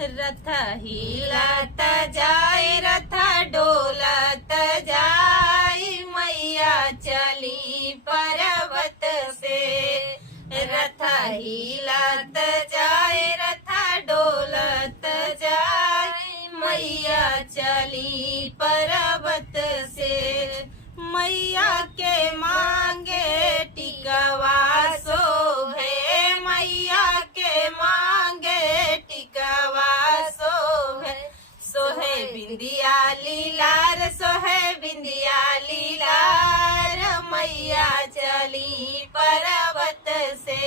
रथ हिलत जाए रथ डोलत जाए मैया चली पर्वत से। रथ हिलत जाए रथ डोलत जाए मैया चली पर्वत से। मैया के मांगे टिकवा शोभे मैया के मांगे टिकवा शोभे। सोहे बिंदिया लीलार सोहे बिंदिया लीलार मैया चली पर्वत से।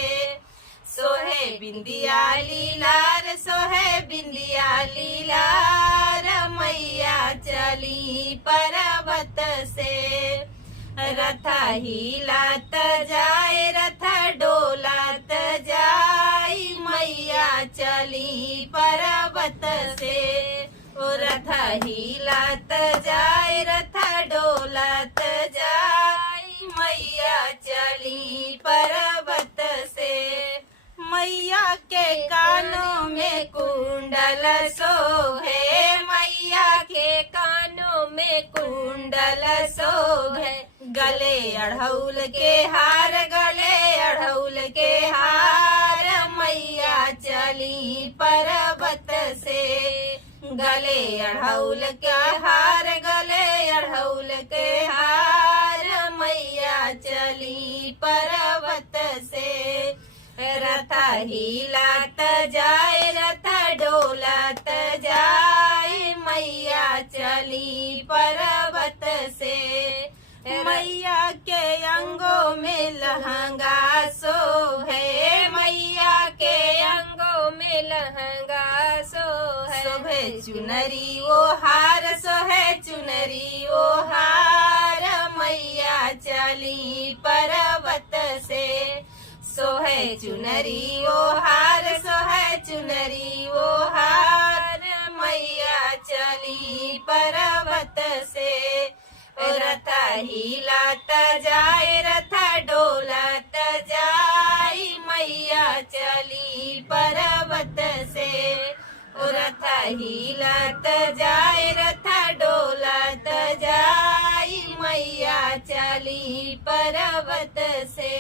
सोहे बिंदिया लीलार सोहे बिंदिया लीलार मैया चली पर्वत से। रथ हिलत जाए रथ डोलत जाए मैया चली पर्वत से। ओ रथ हिलत जाए रथ डोलत जाए मैया चली पर्वत से। मैया के कानों में कुंडल शोभे मैया के कानों में कुंडल शोभे। गले अढ़ौल के हार गले अढ़ौल के हार मैया चली पर्वत से। गले अढ़ौल के हार गले अढ़ौल के हार मैया चली पर्वत से। रथ हिलत जाए रथ डोलत जाए मैया चली पर्वत से। मैया के अंगों में लहंगा शोभे मैया के अंगों में लहंगा शोभे। चुनरी वो हार सोहे चुनरी वो हार मैया चली पर्वत से। सोहे चुनरी वो हार सोहे चुनरी वो हार मैया चली पर्वत से। रथ हिलत जाए रथ डोलत जाए मैया चली पर्वत से। रथ हिलत जाए रथ डोलत जाए मैया चली पर्वत से।